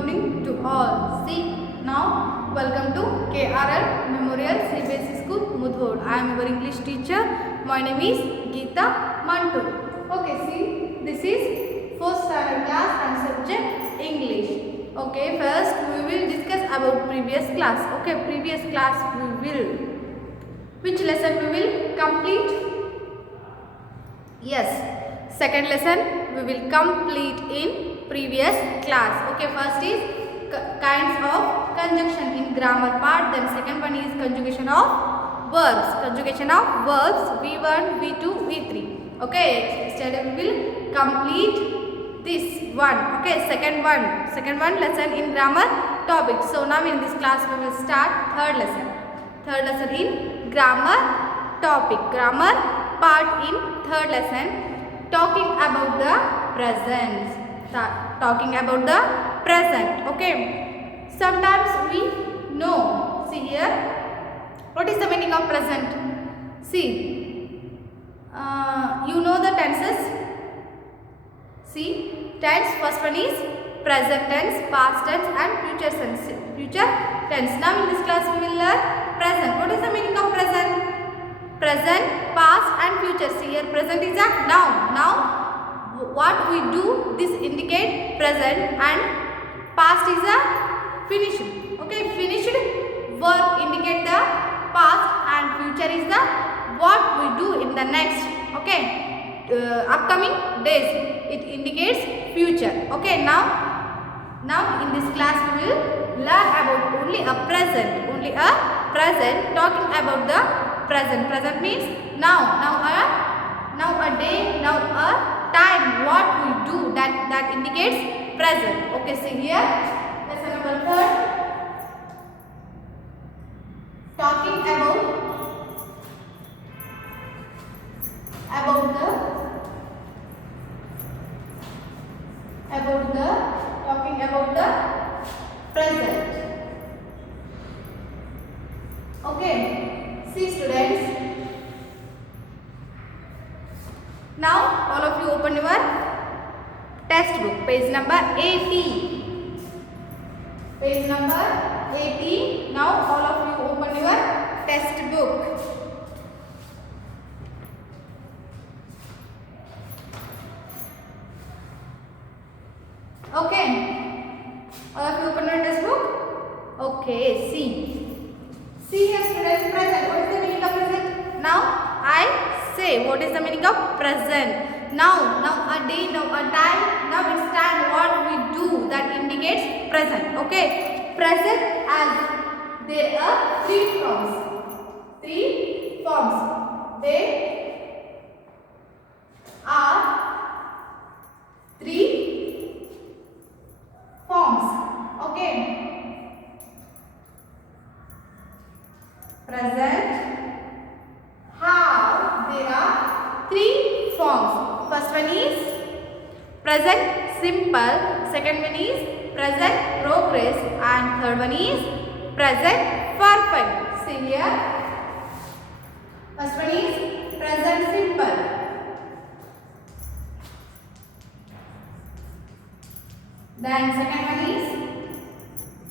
morning to all. See, now welcome to KRL Memorial CBSE School, Mudhol. I am your English teacher. My name is Geeta Mantu. Okay, see, this is 4th standard class and subject English. Okay, first we will discuss about previous class. Okay, previous class we will. Which lesson we will complete? Yes, second lesson we will complete in previous class. Okay, first is kinds of conjunction in grammar part, then second one is conjugation of verbs. Conjugation of verbs V1, V2, V3. Okay, yesterday we will complete this one. Okay, second one lesson in grammar topic. So now in this class we will start third lesson in grammar topic, grammar part in third lesson, talking about the present. Okay, sometimes we know. See here, what is the meaning of present? See, you know the tenses. See, tense, first one is present tense, past tense and future tense. Now in this class we will learn present. What is the meaning of present? Present, past and future. See here, present is a noun. Now what we do, this indicate present, and past is a finished. Okay, finished work indicate the past, and future is the what we do in the next. Okay, upcoming days, it indicates future. Okay, now in this class we will learn about only a present, talking about the present. Present means now a day, now a time, what we do, that indicates present. Okay, see here, lesson number 3, talking about the present. Okay, see students, now all of you open your textbook, page number 80. Page number 80. Now all of you open your textbook. Okay, all of you open your textbook. Okay, see here students, present. What is the meaning of present? Now I say what is the meaning of present. Now a day, now a time, now it's time, what we do, that indicates present. Okay, present, as there are three forms. They are three forms. Okay, present. How? There are three forms. First one is present simple, second one is present progress, and third one is present perfect. See here, first one is present simple, then second one is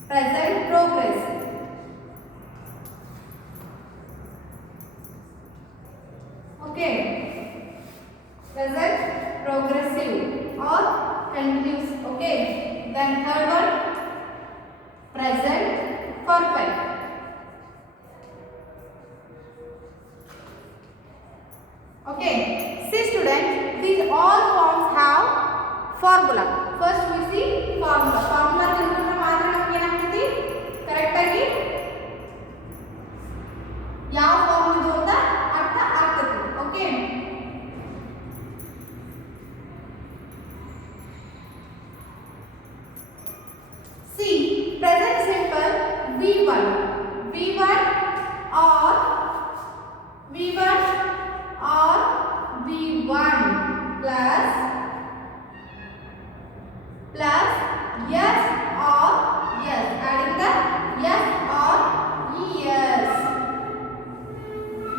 present progress, okay, present progressive or continuous. Okay, then third one present perfect. Okay, see students, these all forms have formula. First we see formula ತಿಳ್ಕೊಂಡ್ರೆ ಮಾತ್ರ ನಮಗೆ ಏನಾಗ್ತೈತಿ, ಕರೆಕ್ಟ್ ಆಗಿ ಯಾವ ಫಾರ್ಮ್ ಇದು ಅಂತ ಅರ್ಥ ಆಗ್ತೈತಿ. Okay, see, present simple V1 or V1 plus yes or yes, adding the yes or yes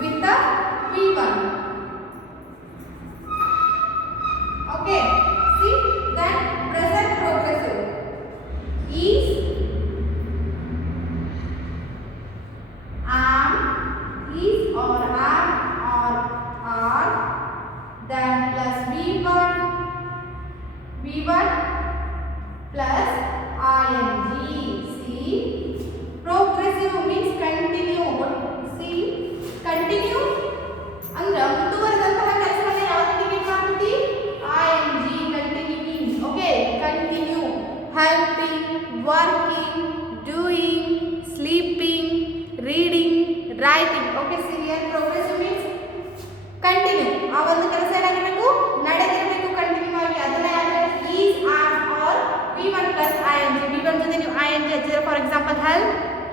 with the V1. Okay, see, then present progressive E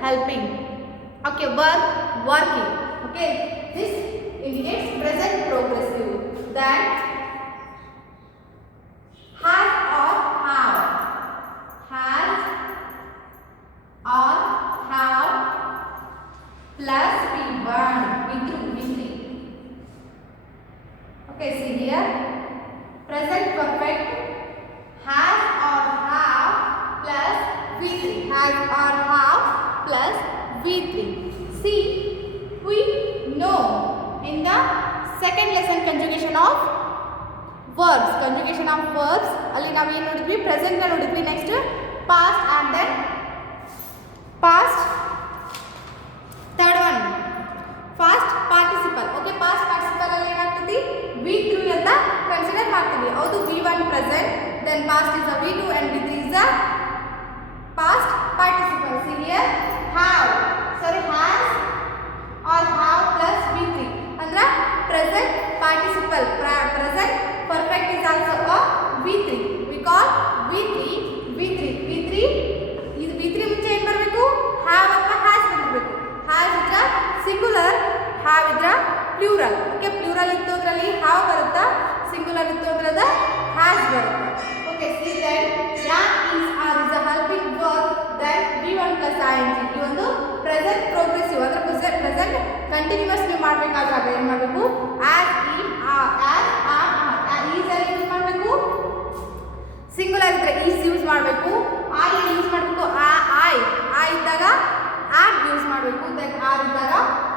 helping. Okay, work, working. Okay, this indicates present progressive. Then has or have, has or have plus V1, V3. Okay, see here, present perfect has or have plus V3, has or have plus V3. See, we know in the second lesson conjugation of verbs, ಅಲ್ಲಿ ನಾವು ಏನು ನೋಡಿದ್ವಿ, ಪ್ರೆಸೆಂಟ್ ನ ನೋಡಿದ್ವಿ. Next past and then past, third one fast participle. Okay, past participle ಅಲ್ಲಿ ಏನಾಗ್ತದೆ, V3 ಅಂತ ಕನ್ಸಿಡರ್ ಮಾಡ್ತೀವಿ. ಹೌದು, V1 present, then past is a V2 and V3 is a past participle. See here, have, sorry, has or have plus V3 ಅಂದ್ರೆ present participle. Present perfect is also a V3. We call V3 ಇದು V3 ಮುಂಚೆ ಏನು ಬರಬೇಕು, have ಅಥವಾ has ಬರಬೇಕು. has ಇದ್ರ singular, have ಇದ್ರ plural. Okay, plural ಇತ್ತು ಅದರಲ್ಲಿ have ಬರುತ್ತಾ, ಸಿಂಗುಲರ್ ಇತ್ತು ಅದರದ has ಬರುತ್ತಾ. Okay, see then am, is, are is a helping verb, then V1 plus ing. ಈ ಒಂದು ಪ್ರೆಸೆಂಟ್ ಪ್ರೋಗ್ರೆಸಿವ್ ಅಂದ್ರೆ ಪ್ರೆಸೆಂಟ್ ಕಂಟಿನ್ಯೂಸ್ ನೀವು ಮಾಡಬೇಕಾದಾಗ ಏನು ಮಾಡಬೇಕು, as, am, as, are, is ಅಲ್ಲಿ ಯೂಸ್ ಮಾಡಬೇಕು, ಸಿಂಗುಲರ್ ಇದ್ರೆ ಈಸ್ ಯೂಸ್ ಮಾಡಬೇಕು, ಆರ್ ಯೂಸ್ ಮಾಡಬೇಕು, ಐ ಇದ್ದಾಗ ಆರ್ ಯೂಸ್ ಮಾಡಬೇಕು, ದೆನ್ ಆರ್ ಇದ್ದಾಗ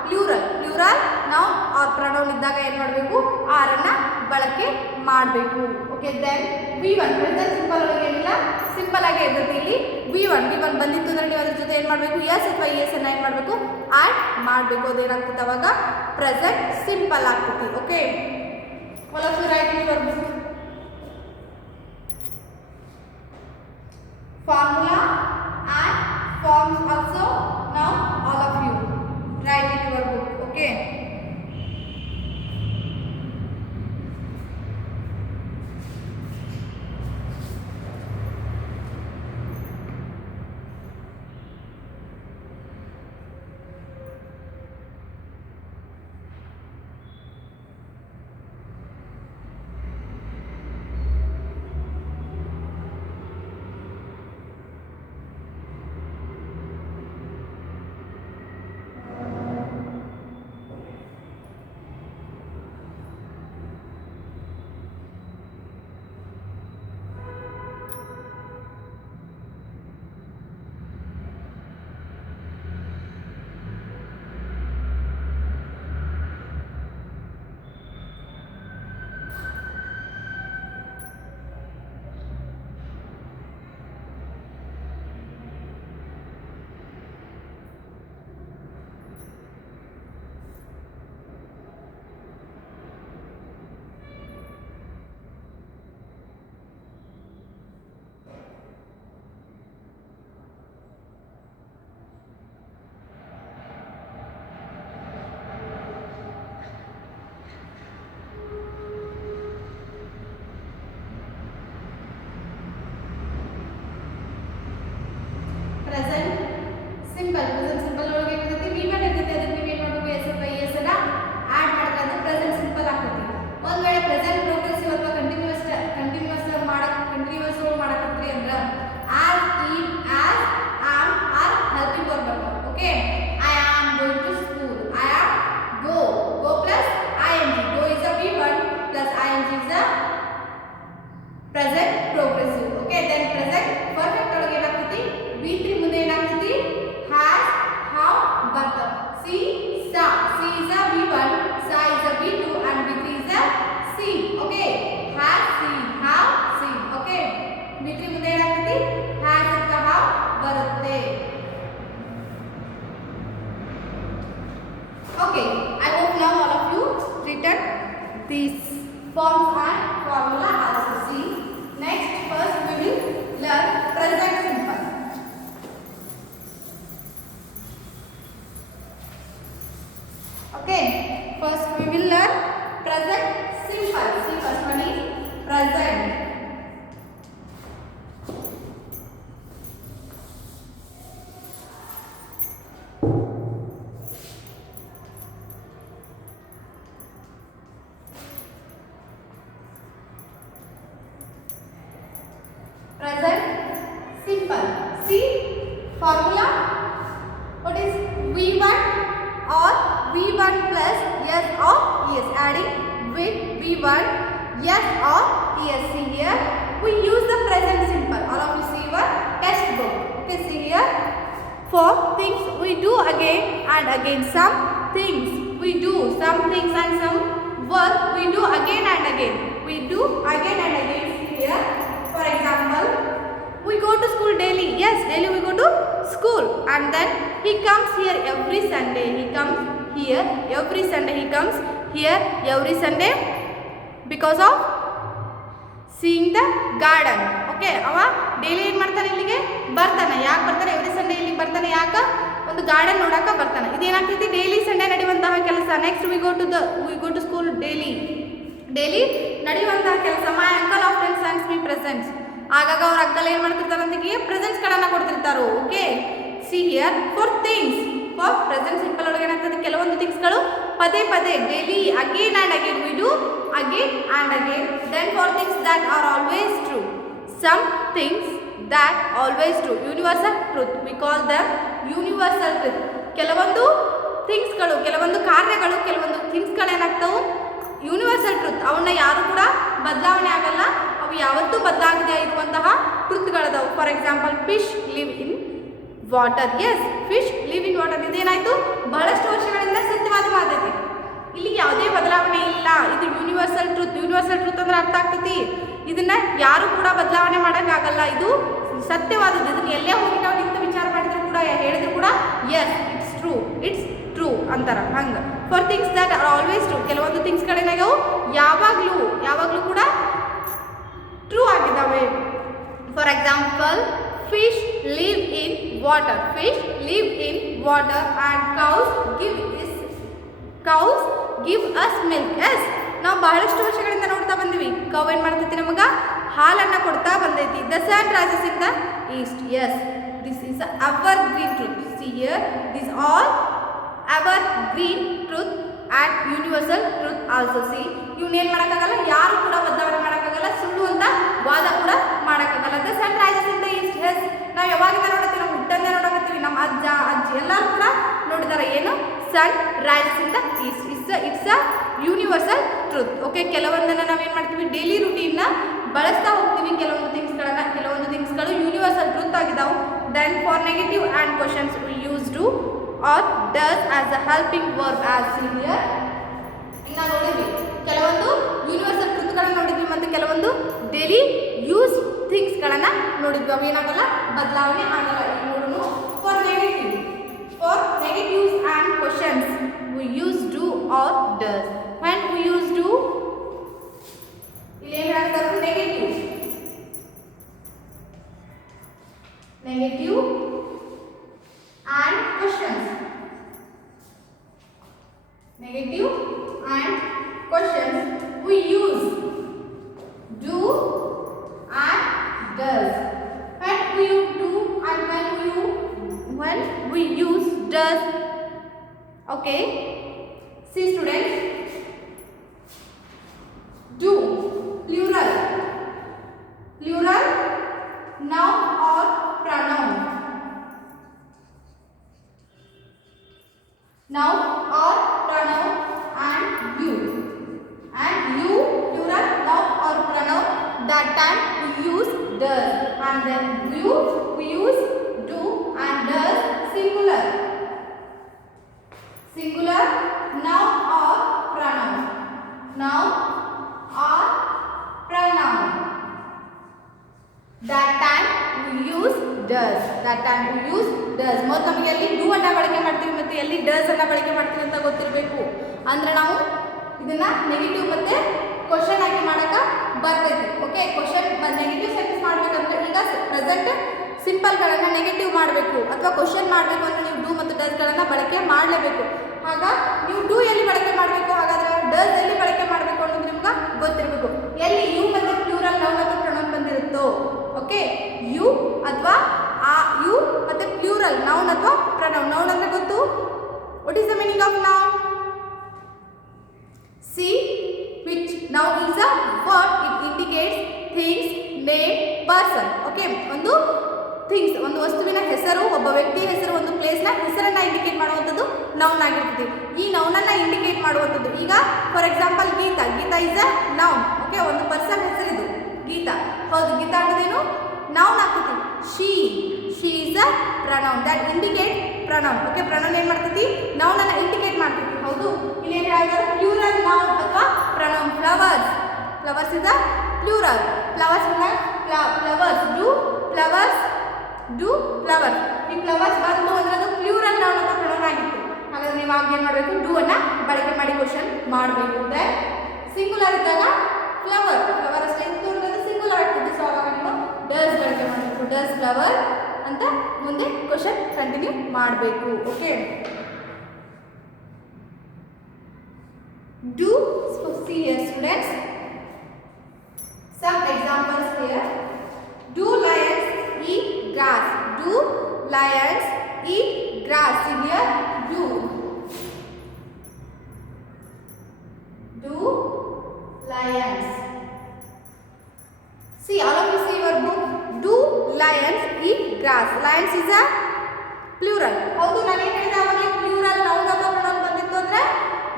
ಪ್ಲೂರಲ್ ನಾವು ಆರ್ ಪ್ರೊನೌನ್ ಇದ್ದಾಗ ಏನು ಮಾಡಬೇಕು, ಆರ್ ಅನ್ನ ಬಳಕೆ ಮಾಡಬೇಕು. Okay, then V1 present simple ಒಳಗೆ ಏನಿಲ್ಲ, ಸಿಂಪಲ್ ಆಗಿ ಇರ್ತದೆ. ಇಲ್ಲಿ V1 ಬಂದಿತ್ತು ಅಂದ್ರೆ ನೀವು ಅದ್ರ ಜೊತೆ ಏನು ಮಾಡಬೇಕು, ಎಸ್ ಅಥವಾ ಎಸ್ ಅನ್ನ ಏನು ಮಾಡಬೇಕು, ಆಡ್ ಮಾಡಬೇಕು. ಅದೇನಾಗ್ತದೆ ಅವಾಗ ಪ್ರೆಸೆಂಟ್ ಸಿಂಪಲ್ ಆಗ್ತದೆ. Okay, all of you write in your book formula and forms also. Now all of you write in your book. Okay, present simple ಒಳಗೆ ಏನಿರುತ್ತೆ, V1 ಇರ್ತೈತೆ, ಅದಕ್ಕೆ ನೀವು ಏನು ಮಾಡಬೇಕು, ಎಸ್ ಅಥವಾ ಎಸ್ ಅನ್ನ ಆಡ್ ಮಾಡಿದ್ರೆ ಪ್ರೆಸೆಂಟ್ ಸಿಂಪಲ್ ಆಗ್ತೈತಿ. ಒಂದ್ ವೇಳೆ ಪ್ರೆಸೆಂಟ್ ಪ್ರೋಗ್ರೆಸಿವ್ ಅಥವಾ ಕಂಟಿನ್ಯೂಸ್ ಮಾಡಕತ್ರಿ ಅಂದ್ರೆ as, if, as, am are helping verb ಬರ್ತಾವ. Okay, I am going to school, I am go plus ing, go is a V1 plus ing is a present progressive. Okay, then present perfect ಒಳಗೆ ಏನಾಗ್ತೈತಿ, V3 ಮುಂದೆ ಏನಾಗ್ತೈತಿ, has, have ಬರ್ತಾವ. See, sa is a V1, sa is a V2 and V3 is a seen. Okay, has seen, have seen. Okay, V3 ಮುಂದೆ ಏನಾಗ್ತೈತಿ, has ಅಥವಾ have ಬರುತ್ತೆ. Okay, I hope now all of you written these forms and formula also. See, next first we will learn present simple. Okay, first we will learn present simple. See, first one is present. present simple. See formula. What is V1 or V1 plus S or ES? Adding with V1 S or ES. See here we use the present simple. All of you see your textbook. Okay, see here. For things we do again and again. Some things we do, some things and some work we do again and again. We do again and again. See here. For example, we go to school daily. Yes, daily we go to school, and then he comes here every Sunday. He comes here every Sunday. He comes here every Sunday because of seeing the garden. Okay, ಅವ ಡೈಲಿ ಏನು ಮಾಡ್ತಾನೆ, ಇಲ್ಲಿಗೆ ಬರ್ತಾನೆ. ಯಾಕೆ ಬರ್ತಾನೆ? Every Sunday ಇಲ್ಲಿಗೆ ಬರ್ತಾನೆ. ಯಾಕೆ? ಒಂದು ಗಾರ್ಡನ್ ನೋಡಕ್ಕೆ ಬರ್ತಾನೆ. ಇದೇನಾಗ್ತೈತಿ? ಡೈಲಿ ಸಂಡೇ ನಡೆಯುವಂತಹ ಕೆಲಸ. Next we go to school daily ನಡೆಯುವಂತಹ ಕೆಲಸ. My uncle often sends me presents. ಆಗಾಗ ಅವ್ರ ಅಂಕಲ್ ಏನು ಮಾಡ್ತಿರ್ತಾರೆ ಅಂತಿಗೆ ಪ್ರೆಸೆಂಟ್ಸ್ಗಳನ್ನು ಕೊಡ್ತಿರ್ತಾರೋ. Okay, see here for things. For present simple ಒಳಗೆ ಏನಾಗ್ತದೆ, ಕೆಲವೊಂದು ಥಿಂಗ್ಸ್ಗಳು ಪದೇ ಪದೇ daily again and again we do again and again. Then for things that are always true. Some things that always true. Universal truth. We call them universal truth. ಕೆಲವೊಂದು ಥಿಂಗ್ಸ್ಗಳು, ಕೆಲವೊಂದು ಕಾರ್ಯಗಳು, ಕೆಲವೊಂದು ಥಿಂಗ್ಸ್ಗಳು ಏನಾಗ್ತವೆ ಯೂನಿವರ್ಸಲ್ ಟ್ರೂತ್. ಅವನ್ನ ಯಾರು ಕೂಡ ಬದಲಾವಣೆ ಆಗಲ್ಲ. ಅವು ಯಾವತ್ತೂ ಬದಲಾಗದೆ ಇರುವಂತಹ ಟ್ರೂತ್ಗಳದಾವು. For example fish live in water. Yes, fish live in water. ಇದೇನಾಯಿತು, ಬಹಳಷ್ಟು ವರ್ಷಗಳಿಂದ ಸತ್ಯವಾದ ಮಾತೈತಿ. ಇಲ್ಲಿ ಯಾವುದೇ ಬದಲಾವಣೆ ಇಲ್ಲ. ಇದು ಯೂನಿವರ್ಸಲ್ ಟ್ರೂತ್. ಯೂನಿವರ್ಸಲ್ ಟ್ರೂತ್ ಅಂದ್ರೆ ಅರ್ಥ ಆಗ್ತೈತಿ, ಇದನ್ನ ಯಾರು ಕೂಡ ಬದಲಾವಣೆ ಮಾಡೋಕ್ಕಾಗಲ್ಲ. ಇದು ಸತ್ಯವಾದದ್ದು. ಇದನ್ನ ಎಲ್ಲೇ ಹೋಗಿ ನಾವು ನಿಂತು ವಿಚಾರ ಮಾಡಿದ್ರು ಕೂಡ, ಹೇಳಿದ್ರು ಕೂಡ ಎಸ್ ಇಟ್ಸ್ ಟ್ರೂ ಅಂತಾರ. ಹಂಗೆ for things that are always true. ಕೆಲವೊಂದು ಥಿಂಗ್ಸ್ಗಳೇನಾಗವು ಯಾವಾಗಲೂ ಕೂಡ ಟ್ರೂ ಆಗಿದ್ದಾವೆ. For example fish live in water. Fish live in water and cows give us milk. Yes, ನಾವು ಬಹಳಷ್ಟು ವರ್ಷಗಳಿಂದ ನೋಡ್ತಾ ಬಂದಿವಿ. ಕೌ ಏನು ಮಾಡ್ತೈತಿ, ನಮಗೆ ಹಾಲನ್ನು ಕೊಡ್ತಾ ಬಂದೈತಿ. The sun rises in the east. Yes, this is evergreen truth. See here, this all evergreen truth and universal truth also. See, ಇವನ್ನೇನು ಮಾಡೋಕ್ಕಾಗಲ್ಲ, ಯಾರು ಕೂಡ ಬದಲಾವಣೆ ಮಾಡೋಕ್ಕಾಗಲ್ಲ. ಸುಳ್ಳು ಅಂತ ವಾದ ಕೂಡ ಮಾಡೋಕ್ಕಾಗಲ್ಲ. The sun rises in the east. Yes, ನಾವು ಯಾವಾಗಿಂದ ನೋಡತ್ತೀವಿ, ನಮ್ಮ ಹುಟ್ಟಂದೇ ನೋಡಕತ್ತೀವಿ. ನಮ್ಮ ಅಜ್ಜ ಅಜ್ಜಿ ಎಲ್ಲರೂ ಕೂಡ ನೋಡಿದ್ದಾರೆ. ಏನು? Sun rises in the east. It's a universal truth. Okay, ಕೆಲವೊಂದನ್ನು ನಾವೇನು ಮಾಡ್ತೀವಿ, ಡೈಲಿ ರೂಟೀನ್ನ ಬಳಸ್ತಾ ಹೋಗ್ತೀವಿ. ಕೆಲವೊಂದು ಥಿಂಗ್ಸ್ಗಳು ಯೂನಿವರ್ಸಲ್ ಟ್ರೂತ್ ಆಗಿದ್ದಾವೆ. Then for negative and questions we use do or does as a helping verb as here. ಇನ್ನು ನೋಡಿದ್ವಿ ಕೆಲವೊಂದು ಯೂನಿವರ್ಸಲ್ ಟ್ರೂತ್ಗಳನ್ನು ನೋಡಿದ್ವಿ, ಮತ್ತು ಕೆಲವೊಂದು ಡೈಲಿ ಯೂಸ್ ಥಿಂಗ್ಸ್ಗಳನ್ನು ನೋಡಿದ್ವಿ. ಅವು ಏನಾಗಲ್ಲ, ಬದಲಾವಣೆ ಆಗಲ್ಲ. ಈಗ ನೋಡೋಣ. For negatives and questions we use do or does. When we use do, ಇಲ್ಲಿ ಏನು ಹೇಳ್ತಾರೆ, negative and questions. Negative and questions we use do and does. When we do and when we use does. Okay, see students, do plural noun or pronoun. Noun or pronoun and you plural noun or pronoun. That time we use does, and then we use do and does singular noun or pronoun. That time we use does. ಮೊದಲು ನಮಗೆ ಎಲ್ಲಿ ಡೂ ಅನ್ನ ಬಳಕೆ ಮಾಡ್ತೀವಿ ಮತ್ತು ಎಲ್ಲಿ ಡಸ್ ಅನ್ನ ಬಳಕೆ ಮಾಡ್ತೀವಿ ಅಂತ ಗೊತ್ತಿರಬೇಕು. ಅಂದ್ರೆ ನಾವು ಇದನ್ನ ನೆಗೆಟಿವ್ ಮತ್ತೆ ಕ್ವಶನ್ ಆಗಿ ಮಾಡಕ್ಕೆ ಬರ್ತೈತಿ. ಓಕೆ, ಕ್ವಶನ್ ನೆಗೆಟಿವ್ ಸೆಂಟೆನ್ಸ್ ಮಾಡ್ಬೇಕಂದ್ರೆ ಈಗ ಪ್ರೆಸೆಂಟ್ ಸಿಂಪಲ್ಗಳನ್ನು ನೆಗೆಟಿವ್ ಮಾಡಬೇಕು ಅಥವಾ ಕ್ವಶನ್ ಮಾಡಬೇಕು ಅಂದರೆ ನೀವು ಡೂ ಮತ್ತು ಡಸ್ಗಳನ್ನು ಬಳಕೆ ಮಾಡಲೇಬೇಕು. ಆಗ ನೀವು ಡೂ ಎಲ್ಲಿ ಬಳಕೆ ಮಾಡಬೇಕು, ಹಾಗಾದರೆ ಡಸ್ ಎಲ್ಲಿ ಬಳಕೆ ಮಾಡಬೇಕು ಅನ್ನೋದು ನಿಮ್ಗೆ ಗೊತ್ತಿರಬೇಕು. ಎಲ್ಲಿ ಯು ಮತ್ತು ಪ್ಲೂರಲ್ ನೌನ್ ಮತ್ತು ಪ್ರೊನೌನ್ ಬಂದಿರುತ್ತೋ. ಓಕೆ, ಯು ಅಥವಾ ಆ ಯು ಮತ್ತು ಪ್ಲೂರಲ್ ನೌನ್ ಅಥವಾ ಪ್ರೊನೌನ್. ನೌನ್ ಅಂದರೆ ಗೊತ್ತು. What is the meaning of noun? See, which noun is a word. It indicates things name person. Okay, ಒಂದು ಥಿಂಗ್ಸ್, ಒಂದು ವಸ್ತುವಿನ ಹೆಸರು, ಒಬ್ಬ ವ್ಯಕ್ತಿಯ ಹೆಸರು, ಒಂದು ಪ್ಲೇಸ್ನ ಹೆಸರನ್ನು ಇಂಡಿಕೇಟ್ ಮಾಡುವಂಥದ್ದು ನೌನ್ ಆಗಿರ್ತದೆ. ಈ ನೌನನ್ನು ಇಂಡಿಕೇಟ್ ಮಾಡುವಂಥದ್ದು ಈಗ for example Geeta. Geeta is a noun. Okay, ಒಂದು ಪರ್ಸನ್ ಹೆಸರಿದು ಗೀತಾ. ಹೌದು, ಗೀತಾ ಅನ್ನೋದೇನು ನೌನ್ ಆಗ್ತೈತಿ. She is a pronoun that indicate pronoun. Okay, pronoun ಏನು ಮಾಡ್ತೈತಿ? ನೌನನ್ನು ಇಂಡಿಕೇಟ್ ಮಾಡ್ತೈತಿ. ಹೌದು, ಇಲ್ಲಿ ಏನು ಹೇಳ್ತಾರೆ? ಪ್ಲೂರಲ್ ನೌನ್ ಅಥವಾ pronoun. Flowers. Flowers is a plural. Flowers do flowers. ಈ ಫ್ಲವರ್ಸ್ ಬಂತು ಅಂದ್ರೆ ಅದು ಪ್ಲೂರಲ್ ನೌನ್ ಅಥವಾ ಪ್ರನೌನ್ ಆಗಿತ್ತು. ಹಾಗಾದ್ರೆ ನೀವು ಆಗ ಏನು ಮಾಡಬೇಕು? ಡೂ ಅನ್ನ ಬಳಕೆ ಮಾಡಿ ಕ್ವಶನ್ ಮಾಡಬೇಕು. ದೆನ್ ಸಿಂಗುಲರ್ ಇದ್ದಾಗ ಫ್ಲವರ್ ಅಷ್ಟೇ ಇತ್ತು ಅನ್ನೋದು ಸಿಂಗುಲರ್ ಆಗ್ತದೆ. ಸೊ ಅವಾಗ ನೀವು ಡಸ್ ಬಳಕೆ ಮಾಡಬೇಕು. ಡಸ್ ಫ್ಲವರ್ ಅಂತ ಮುಂದೆ ಕ್ವಶನ್ ಕಂಟಿನ್ಯೂ ಮಾಡಬೇಕು. Okay, do see here students, some examples here. Do lions eat grass? Do lions eat grass? See here, do lions. See, all of you see your book. Do lions eat grass? Lions is a plural. ಹೌದು, ನಾನು ಏನು ಹೇಳಿದೆ ಅವಾಗ plural noun ಅಥವಾ ಪ್ರನೌನ್ ಬಂದಿತ್ತು ಅಂದ್ರೆ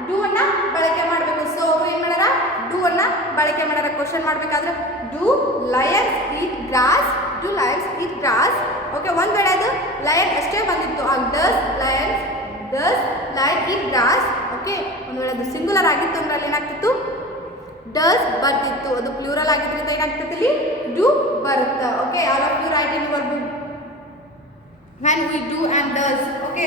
ಡೂ ಅನ್ನ ಬಳಕೆ ಮಾಡಬೇಕು. ಸೊ ಅವರು ಏನು ಮಾಡ್ಯಾರ? ಡೂ ಅನ್ನ ಬಳಕೆ ಮಾಡ್ಯಾರ. ಕ್ವಶನ್ ಮಾಡಬೇಕಾದ್ರೆ do lions eat grass? Do lions eat grass? Okay, ಒಂದು ವೇಳೆ ಅದು ಲಯನ್ ಅಷ್ಟೇ ಬಂದಿತ್ತು ಆಗ does lion eat grass. Okay, ಒಂದು ವೇಳೆ ಅದು ಸಿಂಗುಲರ್ ಆಗಿತ್ತು ಅಂದ್ರೆ ಅಲ್ಲಿ ಏನಾಗ್ತಿತ್ತು? ಡಸ್ ಬರ್ತಿತ್ತು. ಅದು ಪ್ಲೂರಲ್ ಆಗಿದ್ರಿಂದ ಏನಾಗ್ತೈತಿ? ಇಲ್ಲಿ ಡೂ ಬರುತ್ತೆ. Okay, all of you write in your book when we do and does. Okay,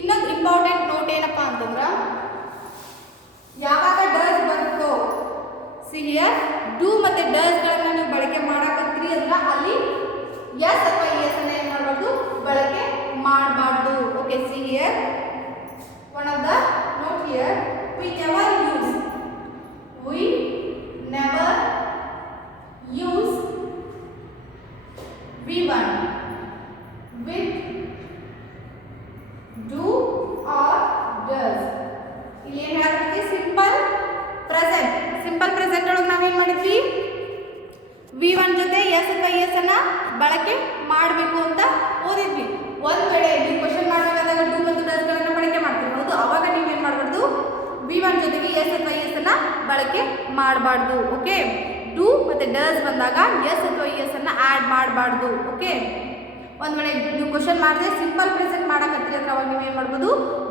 ಇನ್ನೊಂದು ಇಂಪಾರ್ಟೆಂಟ್ ನೋಟ್ ಏನಪ್ಪಾ ಅಂತಂದ್ರೆ ಯಾವಾಗ ಡಸ್ ಬಂತು ಸಿ ಹಿಯರ್ ಡೂ ಮತ್ತೆ ಡಸ್ ಗಳನ್ನ ನೀವು ಬಳಕೆ ಮಾಡಕತ್ತೀರಿ ಅಂದ್ರೆ ಅಲ್ಲಿ ಎಸ್ ಅಥವಾ ಎಸ್ ಅನ್ನ ಏನು ಮಾಡಬಾರ್ದು? ಬಳಕೆ ಮಾಡಬಾರ್ದು. Okay, see here one of the note here, we never use V1 with do or does. ಇಲ್ಲಿ ಏನು ಹೇಳ್ತೀವಿ? ಸಿಂಪಲ್ ಪ್ರೆಸೆಂಟ್ ಒಳಗೆ ನಾವೇನು ಮಾಡಿದ್ವಿ? V1 ಜೊತೆ ಎಸ್ ಅಥವಾ ಎಸ್ ಅನ್ನ ಬಳಕೆ ಮಾಡಬೇಕು ಅಂತ ಓದಿದ್ವಿ. ಒಂದು ವೇಳೆ ನೀವು ಕ್ವಶನ್ ಮಾಡಬೇಕಾದಾಗ ಡೂ ಮತ್ತು ಡಸ್ ಗಳನ್ನ ಬಳಕೆ ಮಾಡ್ತೀವಿ. ಹೌದು, ಅವಾಗ ನೀವೇನು ಮಾಡಬಾರ್ದು? V1 ಜೊತೆಗೆ ಎಸ್ ಅಥವಾ ಎಸ್ ಅನ್ನ ಬಳಕೆ ಮಾಡಬಾರ್ದು. ಓಕೆ, ಡೂ ಮತ್ತು ಡಸ್ ಬಂದಾಗ ಎಸ್ ಅಥವಾ ಎಸ್ ಅನ್ನ ಆ್ಯಡ್ ಮಾಡಬಾರ್ದು. ಓಕೆ, ಒಂದು ವೇಳೆ ನೀವು ಕ್ವಶನ್ ಮಾಡಿದ್ರೆ ಸಿಂಪಲ್ ಪ್ರೆಸೆಂಟ್ ಮಾಡಕತ್ತೀರಿ ಅಂದ್ರೆ ಅವಾಗ ನೀವು ಏನು ಮಾಡ್ಬೋದು?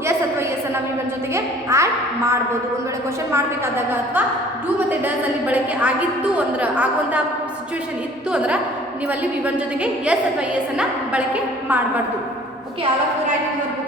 ಎಸ್ ಅಥವಾ ಎಸ್ ಅನ್ನ V1 ಜೊತೆಗೆ ಆ್ಯಡ್ ಮಾಡ್ಬೋದು. ಒಂದು ವೇಳೆ ಕ್ವಶನ್ ಮಾಡಬೇಕಾದಾಗ ಅಥವಾ ಡೂ ಮತ್ತು ಡಸ್ ಅಲ್ಲಿ ಬಳಕೆ ಆಗಿತ್ತು ಅಂದ್ರೆ, ಆಗುವಂಥ ಸಿಚುವೇಶನ್ ಇತ್ತು ಅಂದ್ರೆ ನೀವು ಅಲ್ಲಿ V1 ಜೊತೆಗೆ ಎಸ್ ಅಥವಾ ಎಸ್ ಅನ್ನ ಬಳಕೆ ಮಾಡಬಾರ್ದು. Okay, all of you write in your book.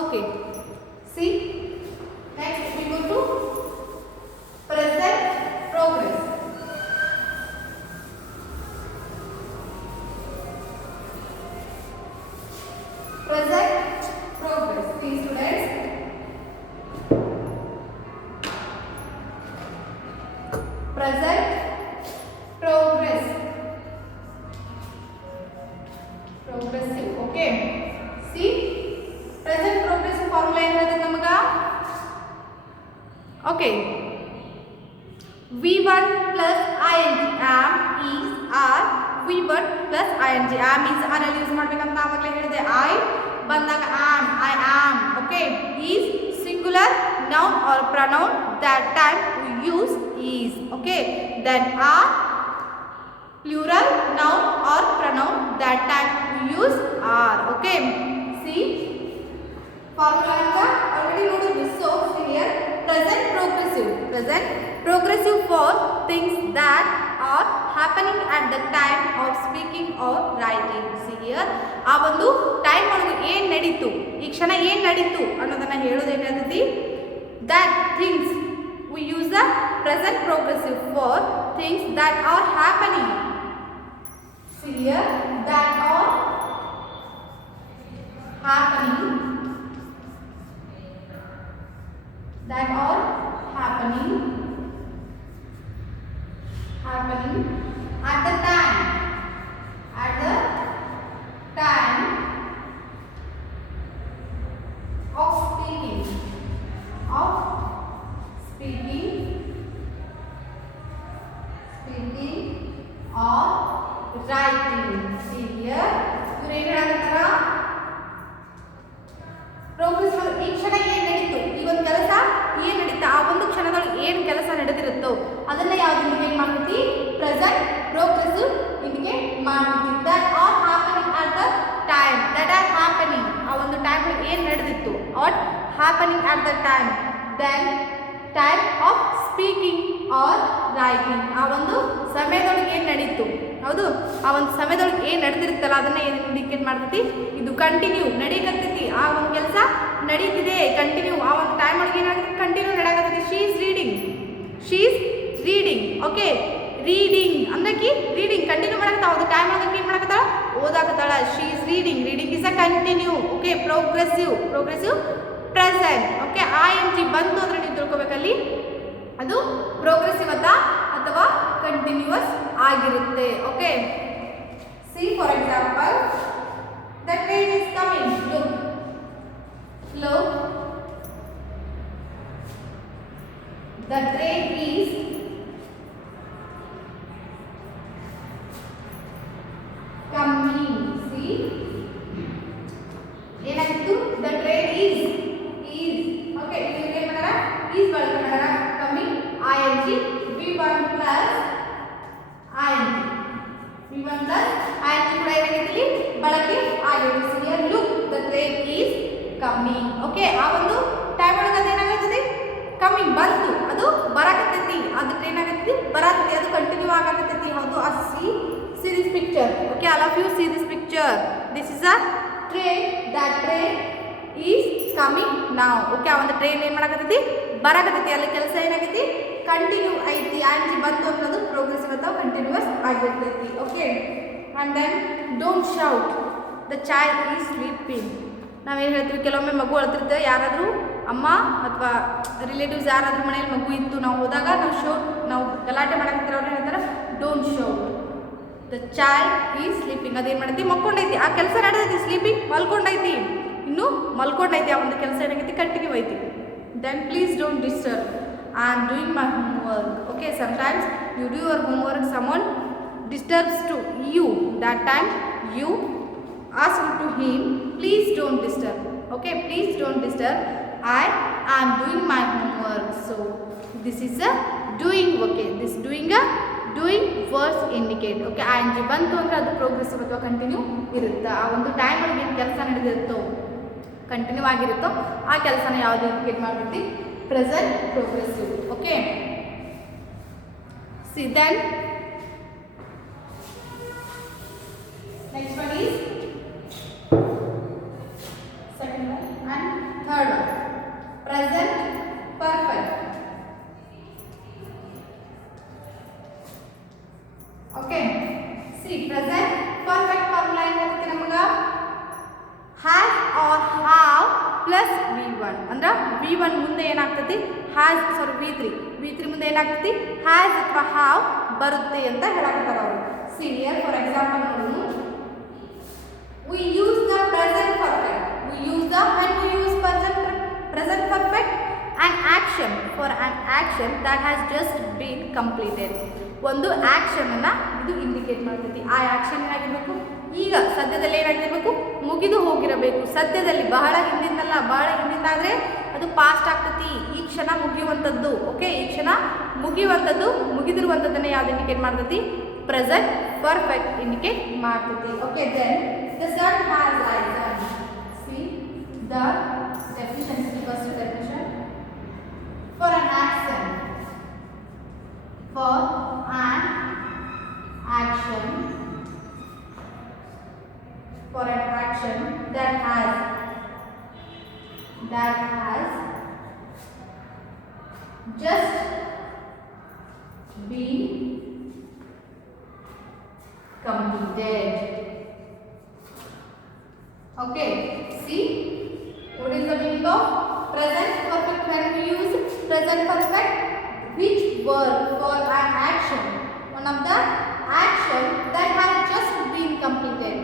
Okay. See, next we go to present progress. Present progress. Please students. Present progress. Progressive. Okay. See, present progressive formula V1 plus ing am is are V1 plus ing am is are ಅಲ್ಲಿ ಯೂಸ್ ಮಾಡಬೇಕಂತ ನಾವಾಗಲೇ ಹೇಳಿದೆ I ಬಂದಾಗ I am okay is singular noun or pronoun that time we use is okay then are plural noun or pronoun that time we use are okay see formula already noted so here present progressive for things that are happening at the time of speaking or writing see here ಆ ಒಂದು time ಒಳಗೆ ಏನು ನಡೀತು ಈ ಕ್ಷಣ ಏನು ನಡೀತು ಅನ್ನೋದನ್ನ ಹೇಳೋದು ಏನಾಗ್ತೈತಿ that things we use the present progressive for things that are happening see here that are happening at the time of speaking or writing see here ಇವರು ಏನು ಹೇಳಕತ್ತಾರ ಪ್ರೋಗ್ರೆಸ್ ಈ ಕ್ಷಣ ಏನು ನಡೀತು ಈ ಒಂದು ಕೆಲಸ ಏನು ನಡೀತಾ ಆ ಒಂದು ಕ್ಷಣದೊಳಗೆ ಏನು ಕೆಲಸ ನಡೆದಿರುತ್ತೋ ಅದನ್ನ ಯಾವ್ದು ಇಂಡಿಕೇಟ್ ಮಾಡ್ತೀವಿ ಪ್ರೆಸೆಂಟ್ ಪ್ರೋಗ್ರೆಸಿವ್ ಇಂಡಿಕೇಟ್ ಮಾಡ್ತೀವಿ that are happening at the time that are happening ಆ ಒಂದು ಟೈಮ್ ಏನು ನಡೆದಿತ್ತು at happening at the time then time of speaking or writing ಆ ಒಂದು ಸಮಯದೊಳಗೆ ಏನು ನಡೀತು ಹೌದು ಆ ಒಂದು ಸಮಯದೊಳಗೆ ಏನು ನಡೆದಿರುತ್ತಲ್ಲ ಅದನ್ನ ಏನು ಇಂಡಿಕೇಟ್ ಮಾಡ್ತೈತಿ ಇದು ಕಂಟಿನ್ಯೂ ನಡೀಕತ್ತೈತಿ ಆ ಒಂದು ಕೆಲಸ ನಡೀತಿದೆ ಕಂಟಿನ್ಯೂ ಆ ಒಂದು ಟೈಮ್ ಒಳಗೆ ಏನಾಗುತ್ತೆ ಕಂಟಿನ್ಯೂ ನಡೆಯಕತ್ತೈತಿ she is reading okay reading ಅಂದ್ರೆ ರೀಡಿಂಗ್ ಕಂಟಿನ್ಯೂ ಮಾಡಕತ್ತಾಳ ಒಂದು ಟೈಮ್ ಒಳಗೆ ಏನು ಮಾಡಕತ್ತಾಳ ಓದಾಕತ್ತಾಳ she is reading is a continue okay progressive present okay ing ಬಂತು ಅಂದ್ರೆ ನೀವು ತಿಳ್ಕೊಬೇಕಲ್ಲಿ ಅದು ಪ್ರೋಗ್ರೆಸಿವ್ ಅಥವಾ ಕಂಟಿನ್ಯೂಸ್ ಆಗಿರುತ್ತೆ okay C for example the train is coming look the train is coming see ಏನಾಯ್ತು the train is okay ಇದು ಏನು ಮಾಡಾರ is ಬಳಕೆ ಮಾಡಾರ coming ing v1 plus ing ಕೂಡ ಏನಾಗೈತಿ ಬಳಕೆ ಆಗಿರುತ್ತೆ here look the train is coming okay ಆ ಒಂದು ಟೈಮ್ ಒಳಗೆ ಅದೇನಾಗತ್ತೈತಿ ಕಮ್ಮಿಂಗ್ ಬಂತು ಅದು ಬರಾಕತ್ತೈತಿ ಅದು ಟ್ರೈನ್ ಆಗತ್ತೈತಿ ಬರಾಕತ್ತೈತಿ ಅದು ಕಂಟಿನ್ಯೂ ಆಗತ್ತೈತಿ ಹೌದು ಆ see this picture okay all of you see this picture this is a train that train is coming now okay ಆ ಒಂದು ಟ್ರೈನ್ ಏನು ಮಾಡಕತ್ತೈತಿ ಬರಾಕತ್ತೈತಿ ಅಲ್ಲಿ ಕೆಲಸ ಏನಾಗೈತಿ ಕಂಟಿನ್ಯೂ ಐತಿ ing ಬಂತು ಅನ್ನೋದು ಪ್ರೋಗ್ರೆಸಿವ್ ಅಥವಾ ಕಂಟಿನ್ಯೂಸ್ ಆಗಿರ್ತೈತಿ okay and then don't shout the child is sleeping ನಾವೇನು ಹೇಳ್ತೀವಿ ಕೆಲವೊಮ್ಮೆ ಮಗು ಅಳ್ತಿರ್ತೇವೆ ಯಾರಾದರೂ ಅಮ್ಮ ಅಥವಾ ರಿಲೇಟಿವ್ಸ್ ಯಾರಾದರೂ ಮನೇಲಿ ಮಗು ಇತ್ತು ನಾವು ಹೋದಾಗ ನಾವು ಗಲಾಟೆ ಮಾಡಕತ್ತಿರ ಅವ್ರು ಹೇಳ್ತಾರೆ don't shout the child is sleeping ಅದೇನು ಮಾಡೈತಿ ಮಲ್ಕೊಂಡೈತಿ ಆ ಕೆಲಸ ನಡೆದೈತಿ ಸ್ಲೀಪಿಂಗ್ ಮಲ್ಕೊಂಡೈತಿ ಇನ್ನೂ ಮಲ್ಕೊಂಡೈತಿ ಆ ಒಂದು ಕೆಲಸ ಏನಾಗೈತಿ ಕಂಟಿನ್ಯೂ ಐತಿ then please don't disturb I am doing my homework okay sometimes you do your homework someone disturbs to you that time you ask to him please don't disturb okay please don't disturb I am doing my homework so this is a doing okay this doing words indicate okay ing ಬಂತು ಅಂದ್ರೆ ಅದು ಪ್ರೋಗ್ರೆಸಿವ್ ಅಥವಾ ಕಂಟಿನ್ಯೂ ಇರುತ್ತೆ ಆ ಒಂದು time ಒಳಗೆ ಏನು ಕೆಲಸ ನಡೆದಿರುತ್ತೋ ಕಂಟಿನ್ಯೂ ಆಗಿರುತ್ತೋ ಆ ಕೆಲಸನ ಯಾವುದು ಇಂಡಿಕೇಟ್ ಮಾಡ್ತೈತಿ present progressive okay see then next one is second one and third one present perfect okay see present perfect formula ಏನಂತ ನಮಗೆ has or have plus v1 ಅಂದ್ರೆ v1 ಮುಂದೆ ಏನಾಗ್ತೈತಿ has sorry v3 ಮುಂದೆ ಏನಾಗ್ತೈತಿ has ಅಥವಾ have ಬರುತ್ತೆ ಅಂತ ಹೇಳಕತ್ತಾರ ಅವರು see here for example ನೋಡೋಣ we use the present perfect when we use present perfect an action for an action that has just been completed. ಒಂದು ಆಕ್ಷನ್ ಅನ್ನ ಇದು ಇಂಡಿಕೇಟ್ ಮಾಡ್ತೈತಿ. ಆ ಆಕ್ಷನ್ ಏನಾಗಿರ್ಬೇಕು, ಈಗ ಸದ್ಯದಲ್ಲಿ ಏನಾಗಿರ್ಬೇಕು, ಮುಗಿದು ಹೋಗಿರಬೇಕು. ಸದ್ಯದಲ್ಲಿ, ಬಹಳ ಹಿಂದಿಂದಲ್ಲ, ಬಹಳ ಹಿಂದಿಂದಾದ್ರೆ ಅದು ಪಾಸ್ಟ್ ಆಗ್ತೈತಿ. ಈ ಕ್ಷಣ ಮುಗಿಯುವಂಥದ್ದು. ಓಕೆ, ಈ ಕ್ಷಣ ಮುಗಿಯುವಂಥದ್ದು, ಮುಗಿದಿರುವಂಥದ್ದನ್ನ ಯಾವ್ದು ಇಂಡಿಕೇಟ್ ಮಾಡ್ತೈತಿ, ಪ್ರೆಸೆಂಟ್ ಪರ್ಫೆಕ್ಟ್ ಇಂಡಿಕೇಟ್ ಮಾಡ್ತೈತಿ. Okay, then the sun has risen. See the definition, first definition for an action, for an action, for an action that has just been completed. Okay, see, what is the meaning of present perfect when we use present perfect? Which verb for an action? One of the action that has just been completed.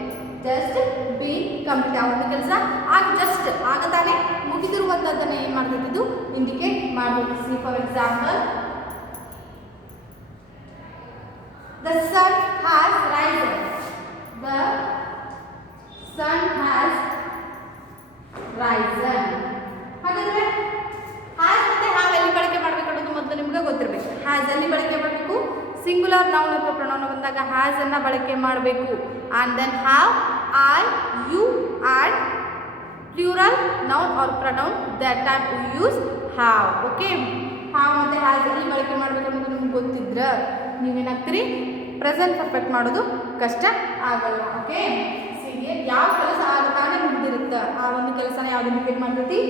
Just been completed. ಒಂದು ಕೆಲಸ ಆಗ ಜಸ್ಟ್ ಆಗತಾನೆ ಮುಗಿದಿರುವಂತದ್ದನ್ನ ಏನು ಮಾಡ್ತೈತಿ, ಇದು ಇಂಡಿಕೇಟ್ ಮಾಡಬೇಕು. C for example, the sun has risen. The sun has risen. ಹಾಗಾದ್ರೆ ಹ್ಯಾಸ್ ಮತ್ತೆ ಹ್ಯಾವ್ ಎಲ್ಲಿ ಬಳಕೆ ಮಾಡಬೇಕು ಅನ್ನೋದು ಮೊದಲು ನಿಮಗೆ ಗೊತ್ತಿರಬೇಕು. ಹ್ಯಾಸ್ ಎಲ್ಲಿ ಬಳಕೆ ಮಾಡಬೇಕು, ಸಿಂಗುಲರ್ ನೌನ್ ಅಥವಾ ಪ್ರೊನೌನ್ ಬಂದಾಗ ಹ್ಯಾಸ್ ಅನ್ನ ಬಳಕೆ ಮಾಡಬೇಕು. And then have, I, you and plural noun or pronoun, that time you use have. Okay, have ಮತ್ತು ಹ್ಯಾಸ್ ಎಲ್ಲಿ ಬಳಕೆ ಮಾಡಬೇಕು ಅನ್ನೋದು ನಿಮ್ಗೆ ಗೊತ್ತಿದ್ರೆ ನೀವೇನಾಗ್ತೀರಿ, ಪ್ರೆಸೆಂಟ್ ಪರ್ಫೆಕ್ಟ್ ಮಾಡೋದು ಕಷ್ಟ ಆಗಲ್ಲ. ಓಕೆ, ಸಿಗೆ ಯಾವ ಕೆಲಸ ಆಗತಾನೆ ಮುಗಿದಿರುತ್ತೆ, ಆ ಒಂದು ಕೆಲಸನ ಯಾವ್ದು ಇಂಡಿಕೇಟ್ ಮಾಡ್ತೈತಿ,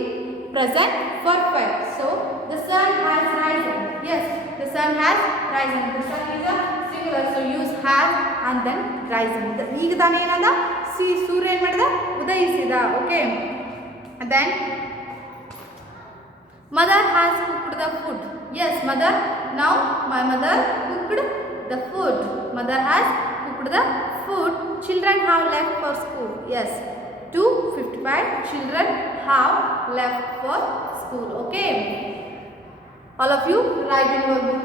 present perfect. So the sun has risen. Yes, the sun has risen. The sun is a singular, so use has and then risen. ಈಗ ತಾನೇ ಏನದ, ಸೂರ್ಯ ಏನು ಮಾಡಿದ, ಉದಯಿಸಿದ. Okay, then mother has cooked the food. Yes, mother, now my mother cooked the food. Mother has cooked the food. Children have left for school. Yes, 2:55 children have left for school. Okay, all of you write in your book.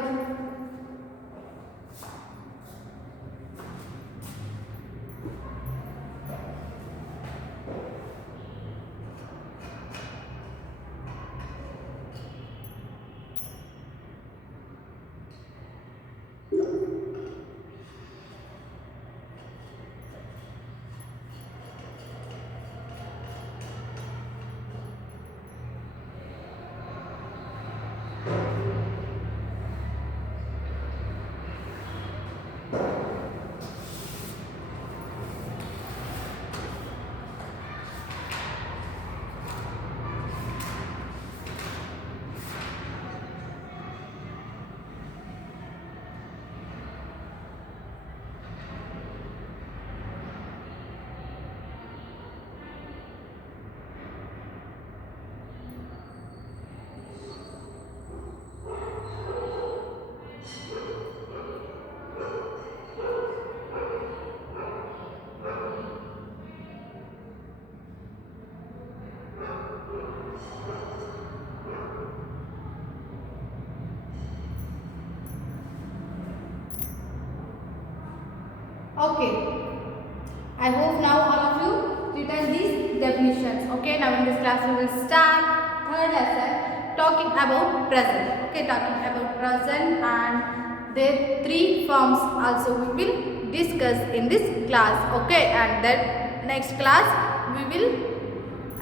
Okay, I hope now all of you written these definitions. Okay, now in this class we will start third lesson talking about present. Okay, talking about present and their three forms also we will discuss in this class. Okay, and then next class we will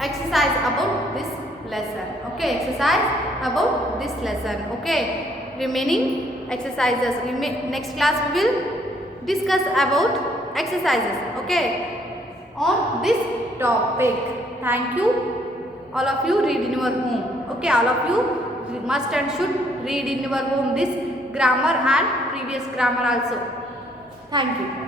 exercise about this lesson. Okay, exercise about this lesson. Okay, remaining exercises next class we will discuss about exercises. Okay, on this topic. Thank you. All of you read in your home. Okay, all of you must and should read in your home this grammar and previous grammar also. Thank you.